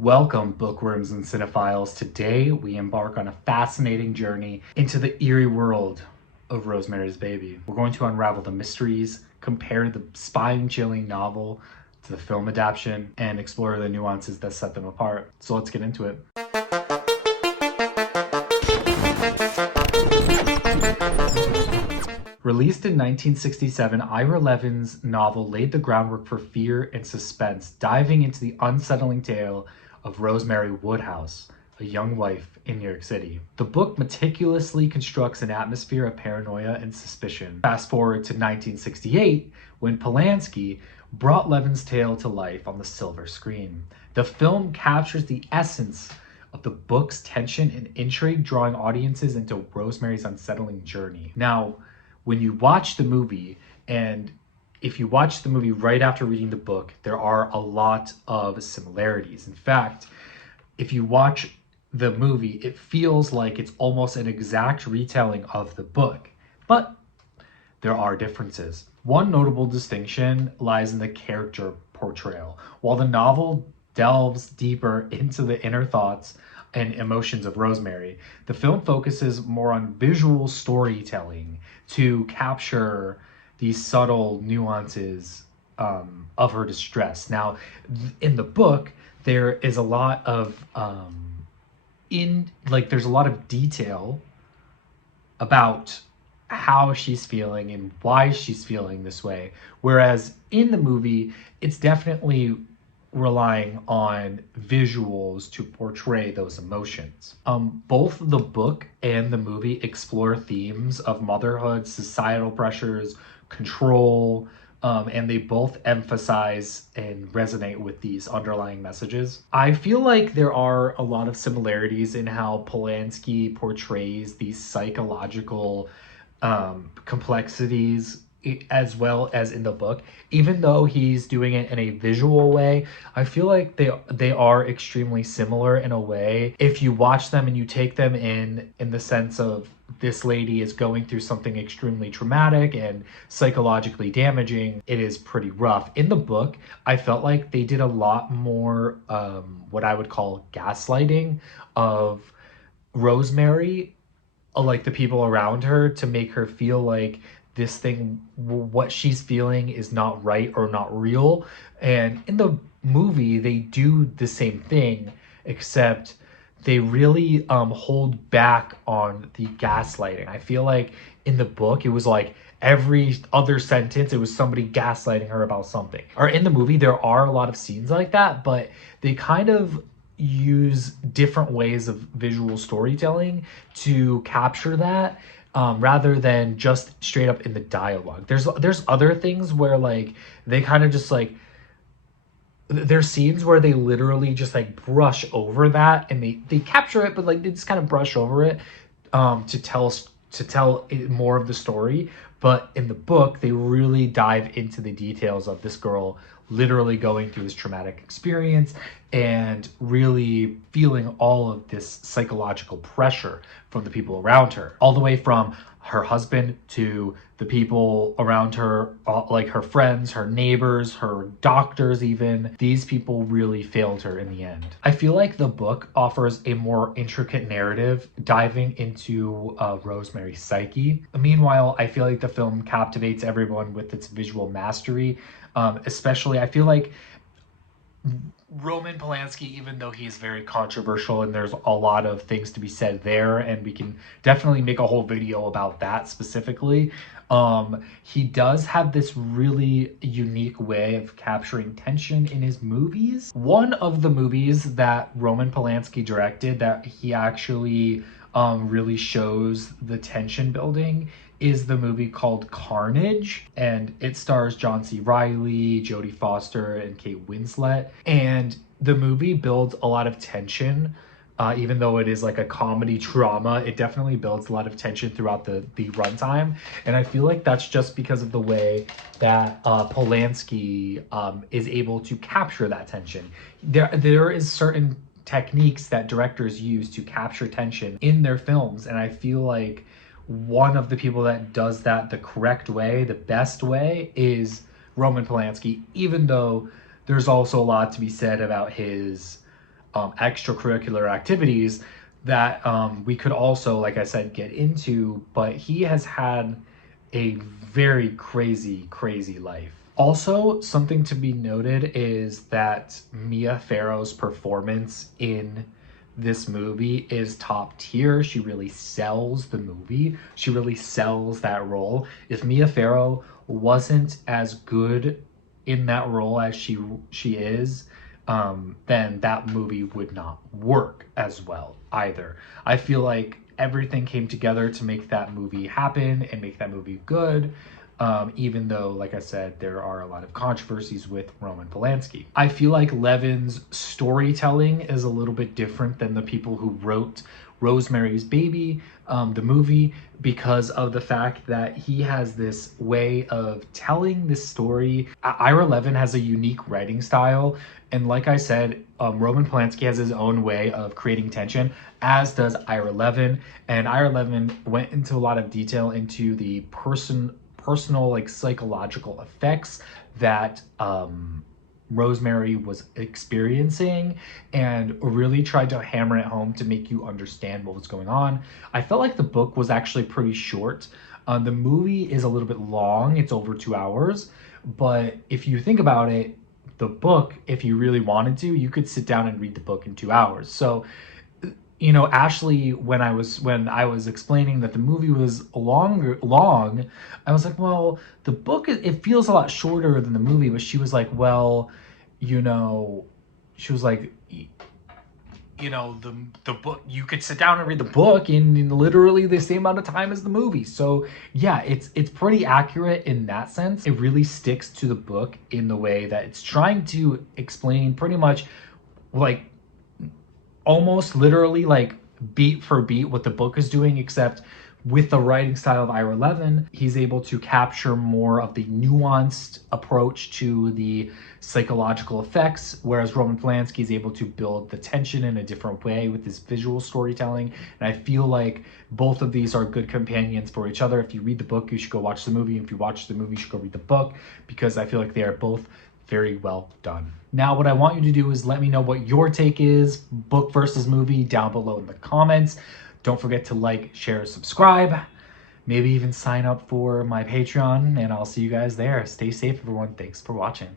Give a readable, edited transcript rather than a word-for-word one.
Welcome, bookworms and cinephiles. Today, we embark on a fascinating journey into the eerie world of Rosemary's Baby. We're going to unravel the mysteries, compare the spine-chilling novel to the film adaptation, and explore the nuances that set them apart. So let's get into it. Released in 1967, Ira Levin's novel laid the groundwork for fear and suspense, diving into the unsettling tale of Rosemary Woodhouse, a young wife in New York City. The book meticulously constructs an atmosphere of paranoia and suspicion. Fast forward to 1968, when Polanski brought Levin's tale to life on the silver screen. The film captures the essence of the book's tension and intrigue, drawing audiences into Rosemary's unsettling journey. Now, when you watch the movie, and if you watch the movie right after reading the book, there are a lot of similarities. In fact, if you watch the movie, it feels like it's almost an exact retelling of the book, but there are differences. One notable distinction lies in the character portrayal. While the novel delves deeper into the inner thoughts and emotions of Rosemary, the film focuses more on visual storytelling to capture these subtle nuances of her distress. Now, in the book, there is a lot of there's a lot of detail about how she's feeling and why she's feeling this way. Whereas in the movie, it's definitely relying on visuals to portray those emotions. Both the book and the movie explore themes of motherhood, societal pressures, control, and they both emphasize and resonate with these underlying messages. I feel like there are a lot of similarities in how Polanski portrays these psychological complexities as well as in the book. Even though he's doing it in a visual way, I feel like they are extremely similar in a way. If you watch them and you take them in the sense of this lady is going through something extremely traumatic and psychologically damaging, it is pretty rough. In the book, I felt like they did a lot more what I would call gaslighting of Rosemary, like the people around her, to make her feel like this thing, what she's feeling, is not right or not real. And in the movie, they do the same thing, except they really hold back on the gaslighting. I feel like in the book, it was like every other sentence, it was somebody gaslighting her about something. Or in the movie, there are a lot of scenes like that, but they kind of use different ways of visual storytelling to capture that, rather than just straight up in the dialogue. There's other things where like they kind of just like, there's scenes where they literally just like brush over that, and they capture it, but like they just kind of brush over it to tell it more of the story. But in the book, they really dive into the details of this girl literally going through this traumatic experience and really feeling all of this psychological pressure from the people around her, all the way from her husband to the people around her, like her friends, her neighbors, her doctors even. These people really failed her in the end. I feel like the book offers a more intricate narrative, diving into Rosemary's psyche. Meanwhile, I feel like the film captivates everyone with its visual mastery. Especially, I feel like Roman Polanski, even though he's very controversial and there's a lot of things to be said there, and we can definitely make a whole video about that specifically, he does have this really unique way of capturing tension in his movies. One of the movies that Roman Polanski directed that he actually really shows the tension building is the movie called Carnage, and it stars John C. Reilly, Jodie Foster, and Kate Winslet. And the movie builds a lot of tension. Even though it is like a comedy drama, it definitely builds a lot of tension throughout the runtime. And I feel like that's just because of the way that Polanski is able to capture that tension. There is certain techniques that directors use to capture tension in their films, and I feel like one of the people that does that the correct way, the best way, is Roman Polanski, even though there's also a lot to be said about his extracurricular activities that we could also, like I said, get into. But he has had a very crazy, crazy life. Also, something to be noted is that Mia Farrow's performance in this movie is top tier. She really sells the movie. She really sells that role. If Mia Farrow wasn't as good in that role as she is, then that movie would not work as well either. I feel like everything came together to make that movie happen and make that movie good. Even though, like I said, there are a lot of controversies with Roman Polanski. I feel like Levin's storytelling is a little bit different than the people who wrote Rosemary's Baby, the movie, because of the fact that he has this way of telling this story. Ira Levin has a unique writing style. And like I said, Roman Polanski has his own way of creating tension, as does Ira Levin. And Ira Levin went into a lot of detail into the personal, like psychological effects that Rosemary was experiencing, and really tried to hammer it home to make you understand what was going on. I felt like the book was actually pretty short. The movie is a little bit long, it's over 2 hours, but if you think about it, the book, if you really wanted to, you could sit down and read the book in 2 hours. So Ashley, when I was explaining that the movie was long, I was like, well, the book, it feels a lot shorter than the movie. But she was like, well, you know, she was like, the book, you could sit down and read the book in literally the same amount of time as the movie. So yeah, it's pretty accurate in that sense. It really sticks to the book in the way that it's trying to explain pretty much, like, almost literally, like, beat for beat what the book is doing, except with the writing style of Ira Levin, he's able to capture more of the nuanced approach to the psychological effects, whereas Roman Polanski is able to build the tension in a different way with his visual storytelling. And I feel like both of these are good companions for each other. If you read the book, you should go watch the movie. If you watch the movie, you should go read the book, because I feel like they are both very well done. Now, what I want you to do is let me know what your take is, book versus movie, down below in the comments. Don't forget to like, share, subscribe, maybe even sign up for my Patreon, and I'll see you guys there. Stay safe, everyone. Thanks for watching.